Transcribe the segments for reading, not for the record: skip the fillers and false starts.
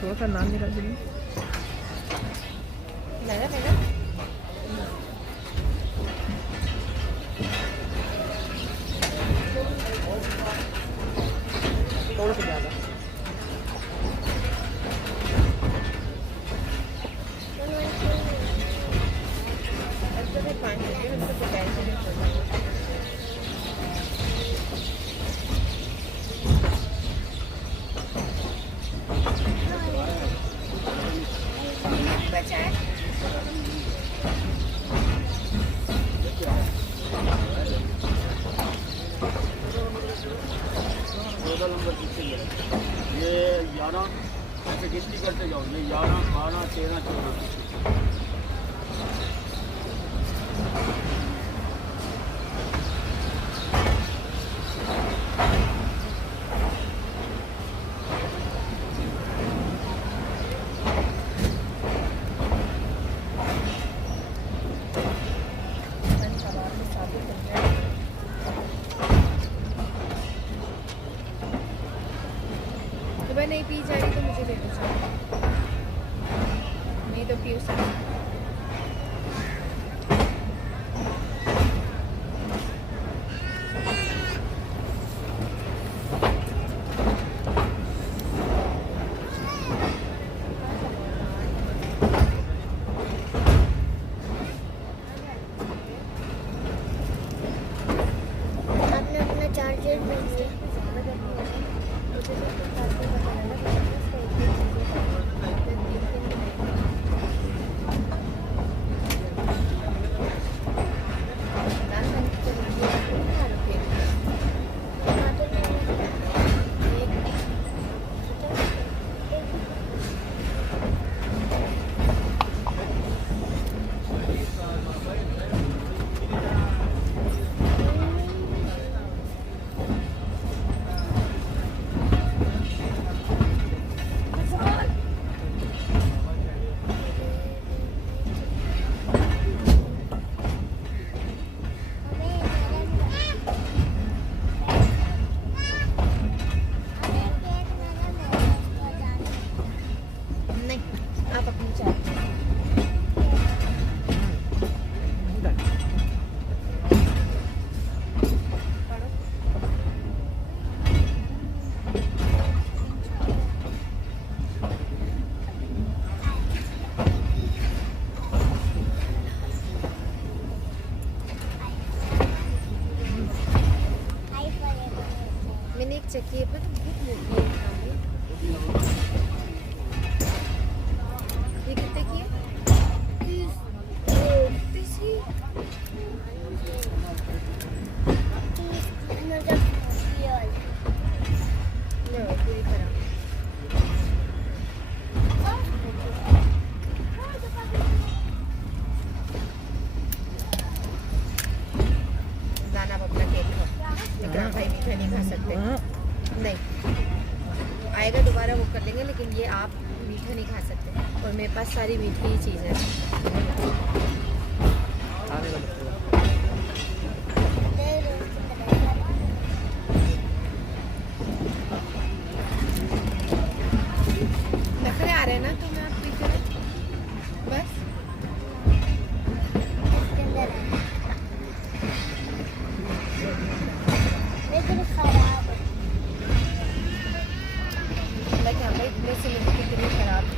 थोड़ा सा नान निकाल दीजिए। मैंने मैंने थोड़ा सा ज़्यादा। अच्छा से पानी देते हैं, उसको टेंशन नहीं करना। बचा है नंबर पीछे ये 11 ऐसे गिनती करते जाओ, ये 11 12 13 14। सुबह नहीं पी जा रही तो मुझे दे दो चाय, नहीं तो पी उसे। आपने अपना चार्जर भेज दिया। आप अपनी चाय मैंने एक चक्की पर भूख लगी है खाने। ये कितने की है? 30 ही। लो पूरी तरह। दाना आप अपना केक खाओ, विक्रम भाई मीठा नहीं खा सकते। नहीं आएगा दोबारा वो कर लेंगे, लेकिन ये आप मीठा नहीं खा सकते और मेरे पास सारी मीठी ही चीज़ है। नखरे आ रहे हैं ना तुम्हें, आप पीछे बस। लेकिन खराब है। लाइक यहाँ पर इतने से कितनी खराब थी।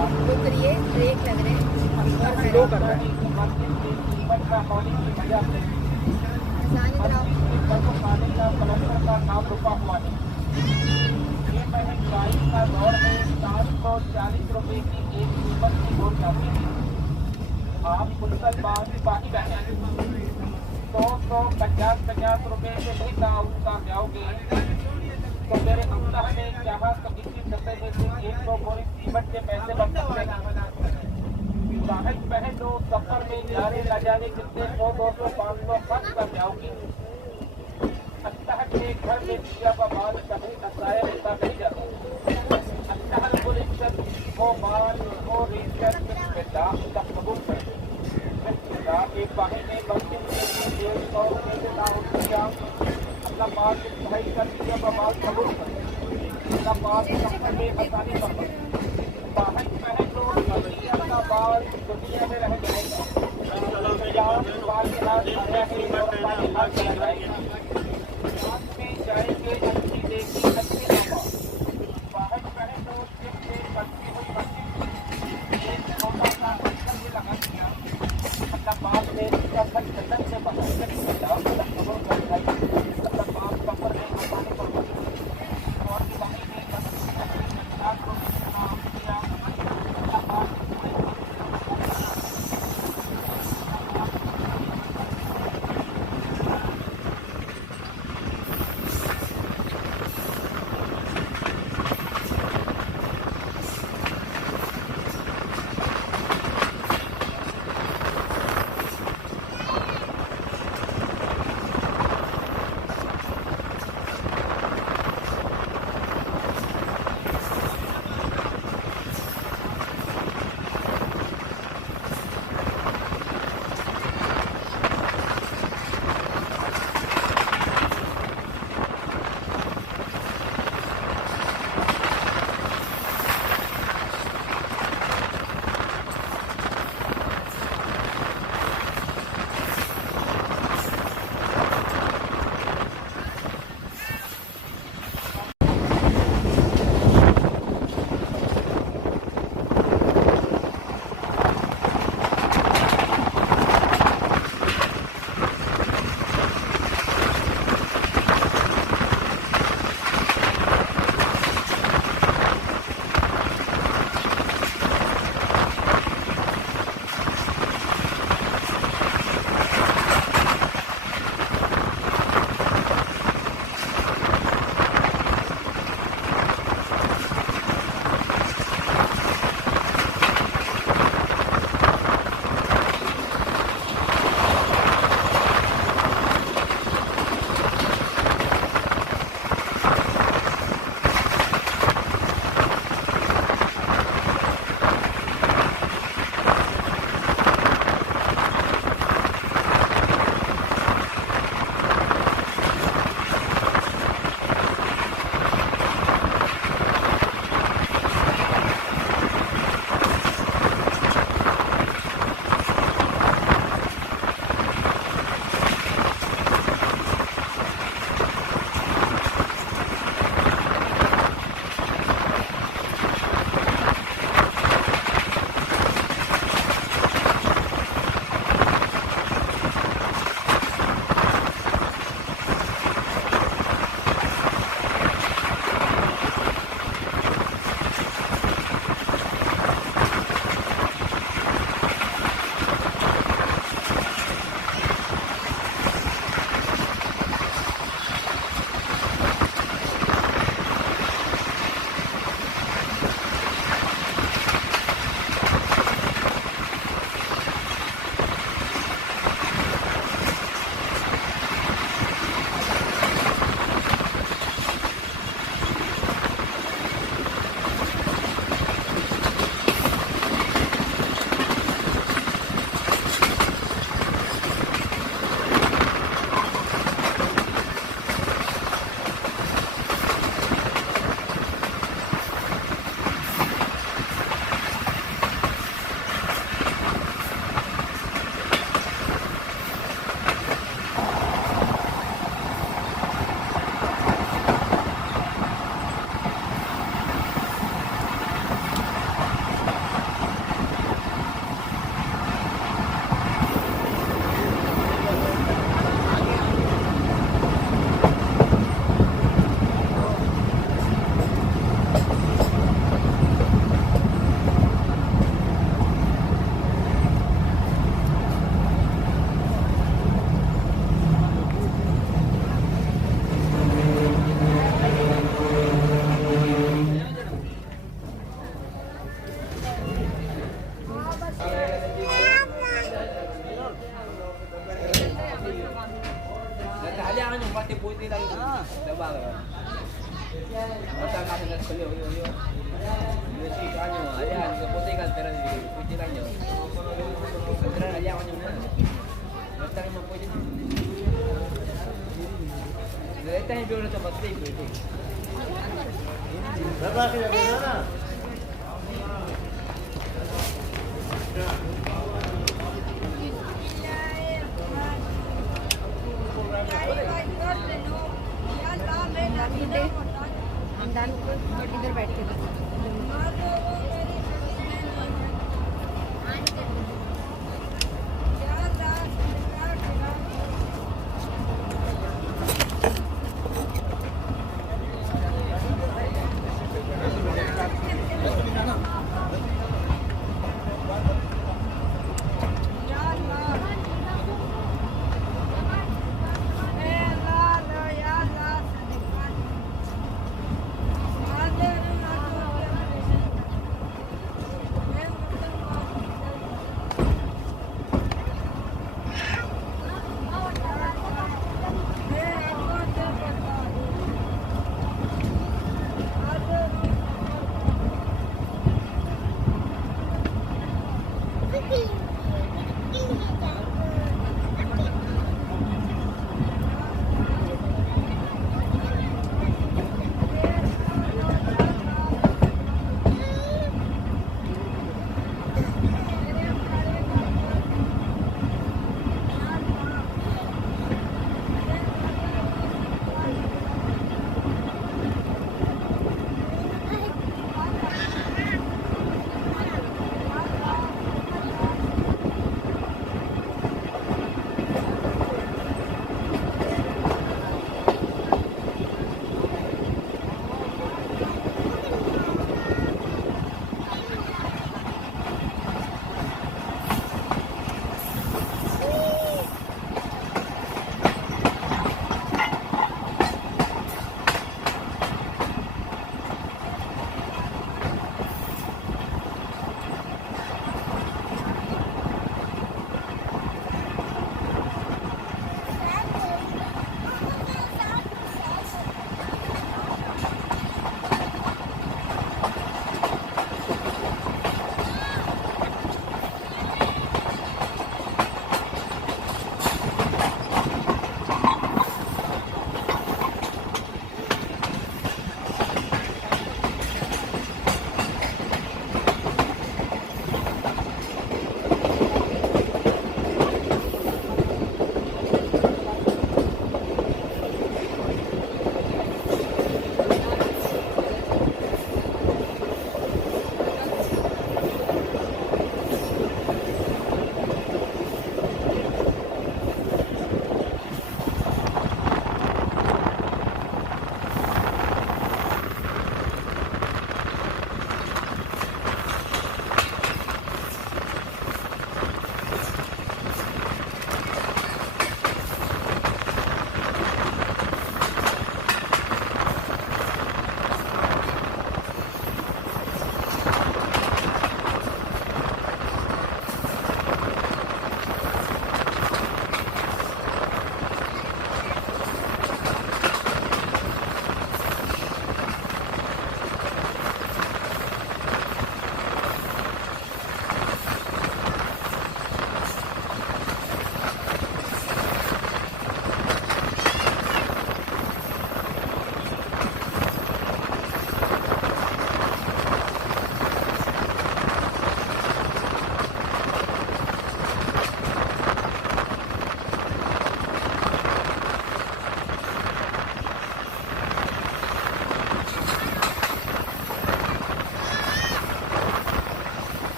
वो करिए, ब्रेक लग रहे हैं और स्लो कर रहा है। आसान कराओ। आप कुंतल बाकी बहने 100-50 रुपए से भी का जाओगे तो मेरे अल्लाह ने चाहा तो इसी सतह में से 100 बोरी सीमेंट के पैसे बन सकते हैं। साहब बहन जो सफर में जाने न जाने कितने 100-200-500 खर्च कर जाओगी। अल्लाह के घर में दिया का माल कभी असाया होता नहीं जाता। अल्लाह रब्बुल इज्जत वो माल वो रिज़्क़ में दाम का कबूल करे। एक महीने बल्कि 100 रुपये से ना हो गया अपना माल की सफाई कर दिया का माल कबूल करे। अपना माल सफर में आसानी कर बाहर पहले तो दुनिया का माल दुनिया में रह जाएगा। माल के हाथ आया है और माल के हाथ चला जाएगा। हाथ में जाएंगे अच्छी देखी अच्छी दफा बाहर पहले तो जिससे बनती हुई बनती एक छोटा सा पत्थर भी लगा दिया। अपना बाप ने इसका घर जन्नत से बाहर कर दिया। मतलब कबूल कर दिया। अपना बाप सफर में आसानी कर दिया और वहीं में हम दान इधर बैठ के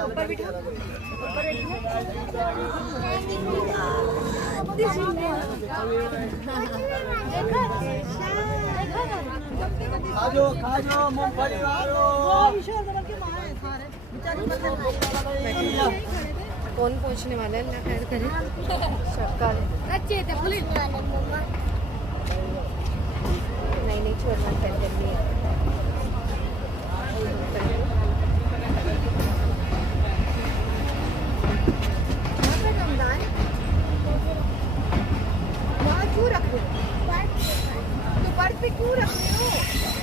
ऊपर बिठा खा जाओ मूंगफली वालो। कौन पहुंचने वाला है? अल्लाह खैर करे। सरकार अच्छे थे पुलिस नहीं छोड़ना टेंशन नहीं है। वहाँ क्यों रख रहे हो? तो बर्फ पे क्यों रख रहे हो?